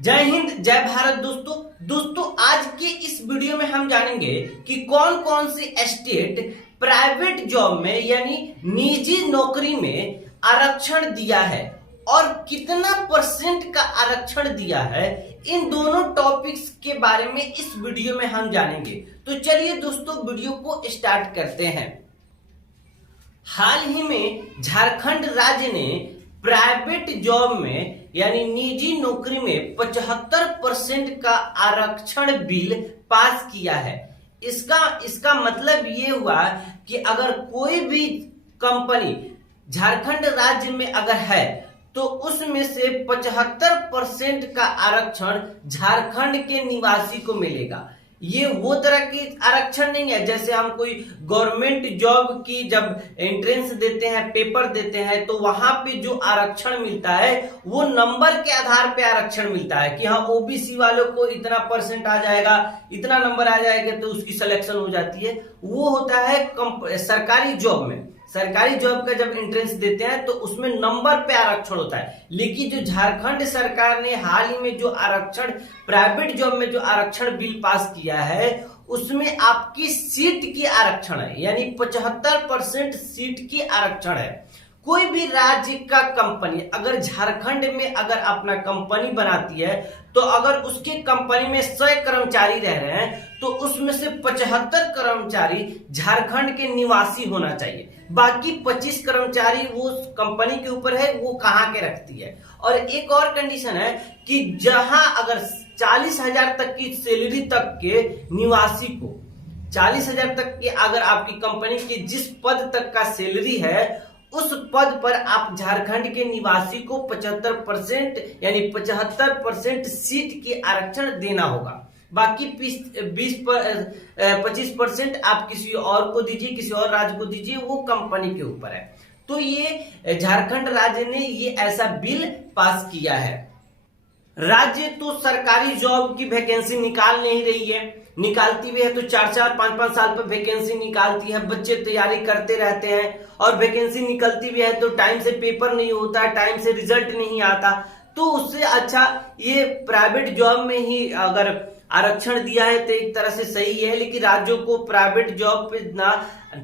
जय हिंद जय भारत दोस्तों आज के इस वीडियो में हम जानेंगे कि कौन कौन सी स्टेट प्राइवेट जॉब में यानी निजी नौकरी में आरक्षण दिया है और कितना परसेंट का आरक्षण दिया है। इन दोनों टॉपिक्स के बारे में इस वीडियो में हम जानेंगे। तो चलिए दोस्तों वीडियो को स्टार्ट करते हैं। हाल ही में झारखंड राज्य ने प्राइवेट जॉब में यानी निजी नौकरी में 75% का आरक्षण बिल पास किया है। इसका मतलब ये हुआ कि अगर कोई भी कंपनी झारखंड राज्य में अगर है तो उसमें से 75% का आरक्षण झारखंड के निवासी को मिलेगा। ये वो तरह की आरक्षण नहीं है जैसे हम कोई गवर्नमेंट जॉब की जब एंट्रेंस देते हैं, पेपर देते हैं, तो वहां पे जो आरक्षण मिलता है वो नंबर के आधार पे आरक्षण मिलता है कि हाँ ओबीसी वालों को इतना परसेंट आ जाएगा, इतना नंबर आ जाएगा तो उसकी सिलेक्शन हो जाती है। वो होता है सरकारी जॉब में। सरकारी जॉब का जब एंट्रेंस देते हैं तो उसमें नंबर पे आरक्षण होता है। लेकिन जो झारखंड सरकार ने हाल ही में जो आरक्षण प्राइवेट जॉब में जो आरक्षण बिल पास किया है उसमें आपकी सीट की आरक्षण है, यानी 75% सीट की आरक्षण है। कोई भी राज्य का कंपनी अगर झारखंड में अगर अपना कंपनी बनाती है तो अगर उसके कंपनी में 100 कर्मचारी रह रहे हैं तो उसमें से 75 कर्मचारी झारखंड के निवासी होना चाहिए। बाकी 25 कर्मचारी वो कंपनी के ऊपर है वो कहाँ के रखती है। और एक और कंडीशन है कि जहां अगर 40,000 तक की सैलरी तक के निवासी को 40,000 तक की अगर आपकी कंपनी की जिस पद तक का सैलरी है उस पद पर आप झारखंड के निवासी को 75% यानी 75% सीट की आरक्षण देना होगा। बाकी 25% आप किसी और को दीजिए, किसी और राज्य को दीजिए, वो कंपनी के ऊपर है। तो ये झारखंड राज्य ने ये ऐसा बिल पास किया है। राज्य तो सरकारी जॉब की वैकेंसी निकाल नहीं रही है, निकालती भी है तो 4-4 5-5 साल पर वैकेंसी निकालती है। बच्चे तैयारी करते रहते हैं और वैकेंसी निकलती भी है तो टाइम से पेपर नहीं होता, टाइम से रिजल्ट नहीं आता। तो उससे अच्छा ये प्राइवेट जॉब में ही अगर आरक्षण दिया है तो एक तरह से सही है। लेकिन राज्यों को प्राइवेट जॉब पे ना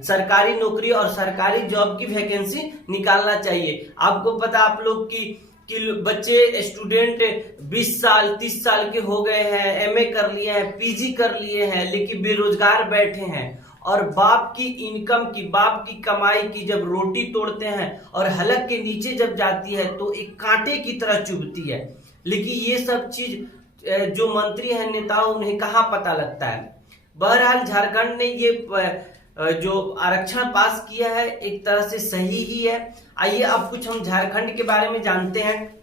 सरकारी नौकरी और सरकारी जॉब की वैकेंसी निकालना चाहिए। आपको पता आप लोग कि बच्चे स्टूडेंट 20 साल 30 साल के हो गए हैं, एमए कर लिए हैं, पीजी कर लिए हैं, लेकिन बेरोजगार बैठे हैं और बाप की इनकम की, बाप की कमाई की जब रोटी तोड़ते हैं और हलक के नीचे जब जाती है तो एक कांटे की तरह चुभती है। लेकिन ये सब चीज जो मंत्री हैं, नेता, उन्हें कहाँ पता लगता है। बहरहाल झारखंड ने ये जो आरक्षण पास किया है एक तरह से सही ही है। आइए अब कुछ हम झारखंड के बारे में जानते हैं।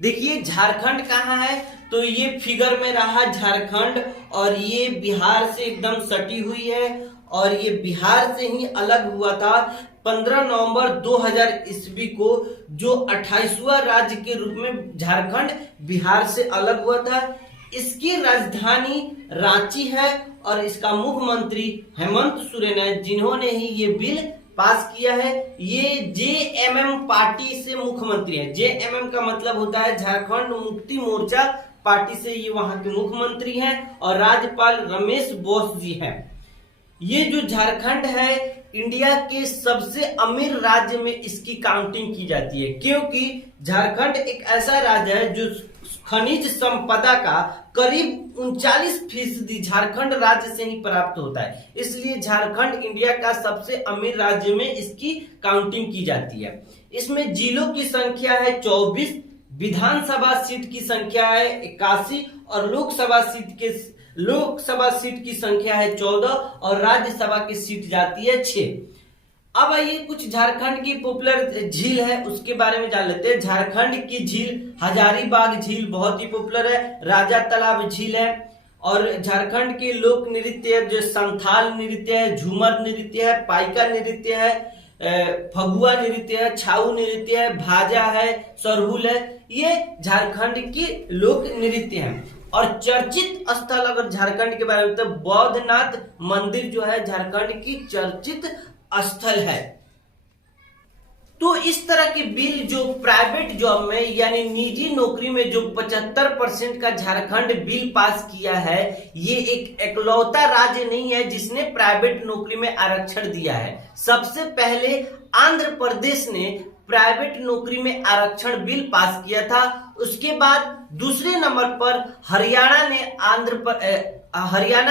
देखिए झारखंड कहाँ है तो ये फिगर में रहा झारखंड और ये बिहार से एकदम सटी हुई है और ये बिहार से ही अलग हुआ था 15 नवंबर 2000 ईस्वी को, जो 28वां राज्य के रूप में झारखंड बिहार से अलग हुआ था। इसकी राजधानी रांची है और इसका मुख्यमंत्री हेमंत सोरेन है, जिन्होंने ही ये बिल पास किया है। ये जेएमएम पार्टी से मुख्यमंत्री है। जेएमएम का मतलब होता है झारखंड मुक्ति मोर्चा पार्टी से ये वहां के मुख्यमंत्री हैं और राज्यपाल रमेश बोस जी हैं। ये जो झारखंड है इंडिया के सबसे अमीर राज्य में इसकी काउंटिंग की जाती है, क्योंकि झारखंड एक ऐसा राज्य है जो खनिज संपदा का करीब 39% झारखंड राज्य से ही प्राप्त होता है। इसलिए झारखंड इंडिया का सबसे अमीर राज्य में इसकी काउंटिंग की जाती है। इसमें जिलों की संख्या है 24, विधानसभा सीट की संख्या है 81 और लोकसभा सीट की संख्या है 14 और राज्यसभा की सीट जाती है 6। अब आइए कुछ झारखंड की पॉपुलर झील है उसके बारे में जान लेते हैं। झारखंड की झील हजारीबाग झील बहुत ही पॉपुलर है, राजा तालाब झील है। और झारखंड के लोक नृत्य जो संथाल नृत्य है, झूमर नृत्य है, पाइका नृत्य है, फगुआ नृत्य है, छाऊ नृत्य है, भाजा है, सरहुल है, ये झारखंड की लोक नृत्य है। और चर्चित स्थल अगर झारखंड के बारे में तो बौद्धनाथ मंदिर जो है झारखंड की चर्चित स्थल है। तो इस तरह के बिल जो प्राइवेट जॉब में यानी निजी नौकरी में जो 75% का झारखंड बिल पास किया है, ये एक एकलौता राज्य नहीं है जिसने प्राइवेट नौकरी में आरक्षण दिया है। सबसे पहले आंध्र प्रदेश ने प्राइवेट नौकरी में आरक्षण बिल पास किया था। उसके बाद दूसरे नंबर पर हरियाणा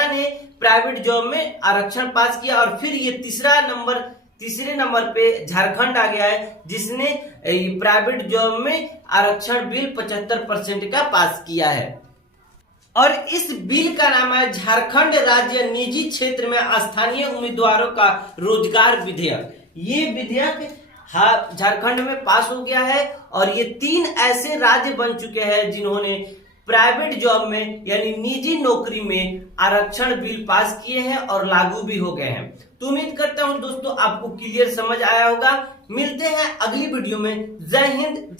ने प्राइवेट जॉब में आरक्षण पास किया और फिर ये तीसरे नंबर पे झारखंड आ गया है जिसने प्राइवेट जॉब में आरक्षण बिल 75% का पास किया है। और इस बिल का नाम है झारखंड राज्य निजी क्षेत्र में स्थानीय उम्मीदवारों का रोजगार विधेयक। ये विधेयक झारखंड में पास हो गया है और ये 3 ऐसे राज्य बन चुके हैं जिन्होंने प्राइवेट जॉब में यानी निजी नौकरी में आरक्षण बिल पास किए हैं और लागू भी हो गए हैं। तो उम्मीद करता हूं दोस्तों आपको क्लियर समझ आया होगा। मिलते हैं अगली वीडियो में। जय हिंद।